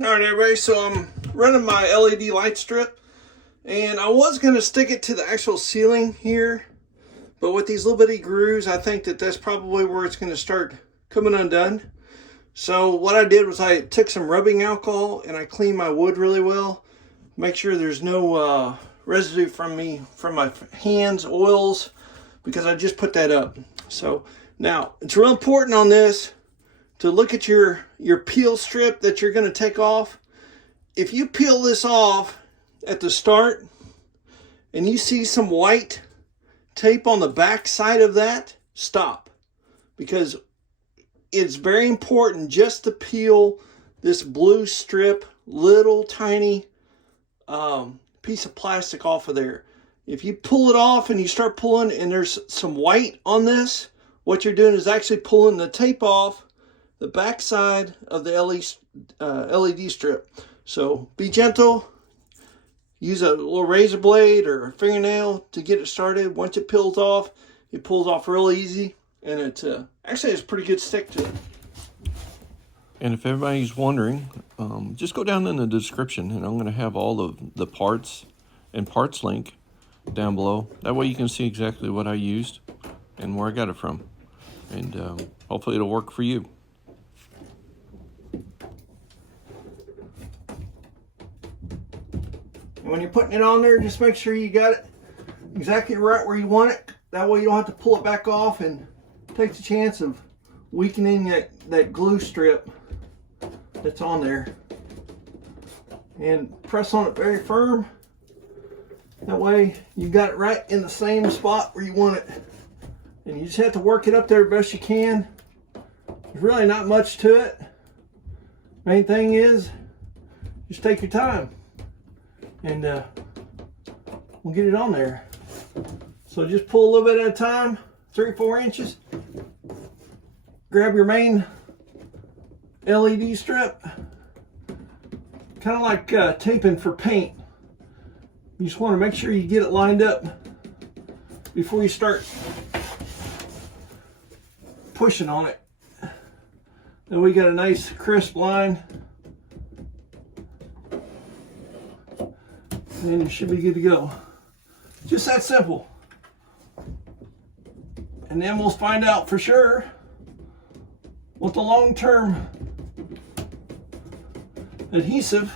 All right, everybody, so I'm running my LED light strip, and I was going to stick it to the actual ceiling here, but with these little bitty grooves, I think that that's probably where it's going to start coming undone. So what I did was I took some rubbing alcohol and I cleaned my wood really well, make sure there's no residue from my hands, oils, because I just put that up. So now it's real important on this to look at your peel strip that you're going to take off. If you peel this off at the start and you see some white tape on the back side of that, stop, because it's very important just to peel this blue strip, little tiny piece of plastic off of there. If you pull it off and you start pulling and there's some white on this, what you're doing is actually pulling the tape off the back side of the LED strip. So be gentle. Use a little razor blade or a fingernail to get it started. Once it pulls off real easy, and it actually has a pretty good stick to it. And if everybody's wondering, just go down in the description, and I'm going to have all of the parts and parts link down below. That way you can see exactly what I used and where I got it from. And hopefully it'll work for you. And when you're putting it on there, just make sure you got it exactly right where you want it. That way you don't have to pull it back off and take the chance of weakening that glue strip that's on there. And press on it very firm. That way you got it right in the same spot where you want it. And you just have to work it up there best you can. There's really not much to it. Main thing is, just take your time. And we'll get it on there. So just pull a little bit at a time, 3 or 4 inches. Grab your main LED strip. Kind of like taping for paint. You just want to make sure you get it lined up before you start pushing on it. Then we got a nice crisp line. And you should be good to go. Just that simple. And then we'll find out for sure what the long-term adhesiveness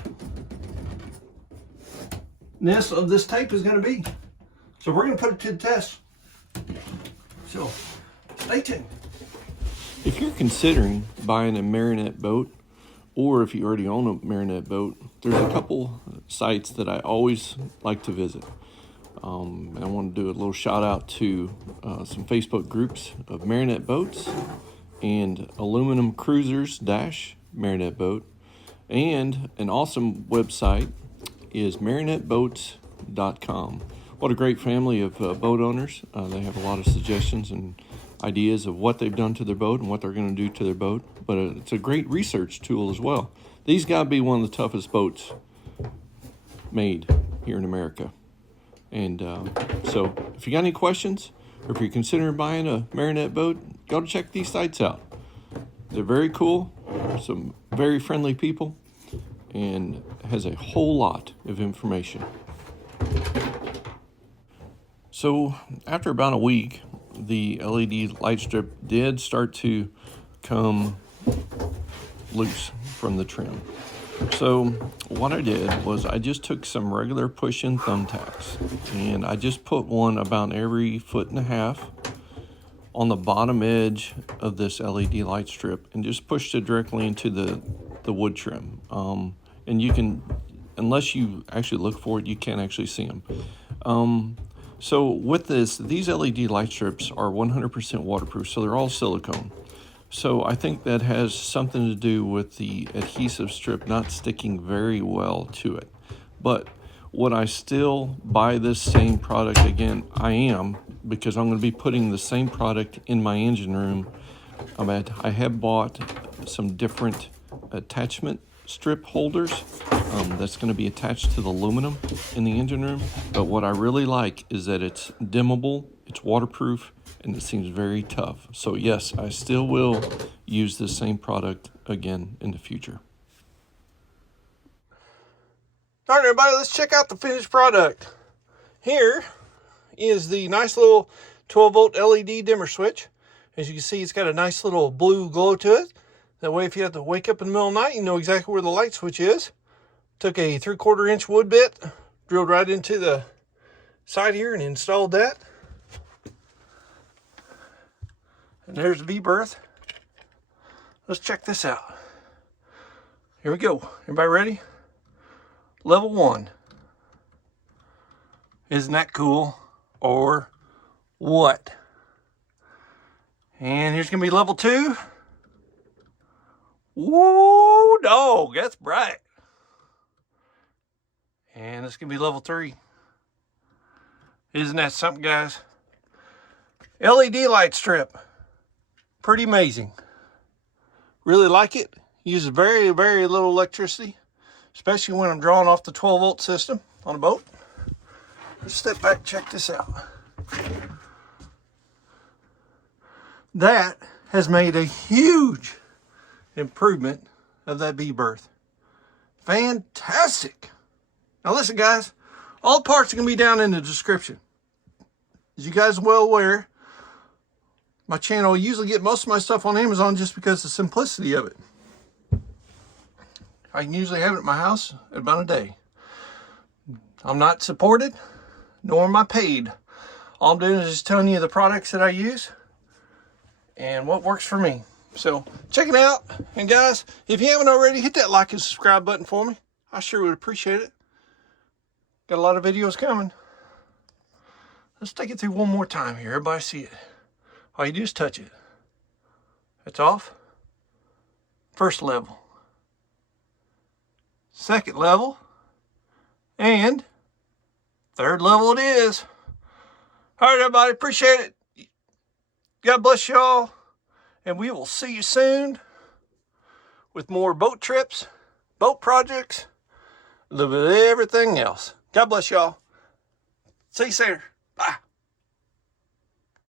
of this tape is going to be. So we're going to put it to the test. So stay tuned. If you're considering buying a Marinette boat, or if you already own a Marinette boat, there's a couple sites that I always like to visit. And I want to do a little shout out to some Facebook groups of Marinette boats and aluminum cruisers - Marinette boat. And an awesome website is marinetteboats.com. What a great family of boat owners. They have a lot of suggestions and ideas of what they've done to their boat and what they're going to do to their boat. But it's a great research tool as well. These got to be one of the toughest boats made here in America. And so if you got any questions, or if you're considering buying a Marinette boat, go to check these sites out. They're very cool, some very friendly people, and has a whole lot of information. So after about a week, the LED light strip did start to come loose from the trim. So what I did was I just took some regular push-in thumbtacks, and I just put one about every 1.5 feet on the bottom edge of this LED light strip and just pushed it directly into the wood trim. And you can, unless you actually look for it, you can't actually see them. So with these LED light strips are 100% waterproof, so they're all silicone. So I think that has something to do with the adhesive strip not sticking very well to it. But would I still buy this same product again? I am, because I'm going to be putting the same product in my engine room. I have bought some different attachment strip holders that's going to be attached to the aluminum in the engine room. But what I really like is that it's dimmable, it's waterproof, and it seems very tough. So yes, I still will use this same product again in the future. All right, everybody, let's check out the finished product. Here is the nice little 12-volt LED dimmer switch. As you can see, it's got a nice little blue glow to it. That way, if you have to wake up in the middle of the night, you know exactly where the light switch is. Took a 3/4 inch wood bit, drilled right into the side here and installed that. And there's the V-berth. Let's check this out. Here we go. Everybody ready? Level 1. Isn't that cool? Or what? And here's going to be level 2. Woo, dog, that's bright. And it's going to be level 3. Isn't that something, guys? LED light strip. Pretty amazing. Really like it. Uses very, very little electricity, especially when I'm drawing off the 12-volt system on a boat. Let's step back and check this out. That has made a huge improvement of that V-berth. Fantastic. Now listen, guys, all the parts are going to be down in the description. As you guys are well aware, my channel, I usually get most of my stuff on Amazon just because of the simplicity of it. I can usually have it at my house in about a day. I'm not supported, nor am I paid. All I'm doing is just telling you the products that I use and what works for me. So check it out. And guys, if you haven't already, hit that like and subscribe button for me. I sure would appreciate it. Got a lot of videos coming. Let's take it through one more time here. Everybody see it. All you do is touch it. It's off. First level. Second level. And third level it is. All right, everybody. Appreciate it. God bless y'all. And we will see you soon with more boat trips, boat projects, a little bit of everything else. God bless y'all. See you soon. Bye.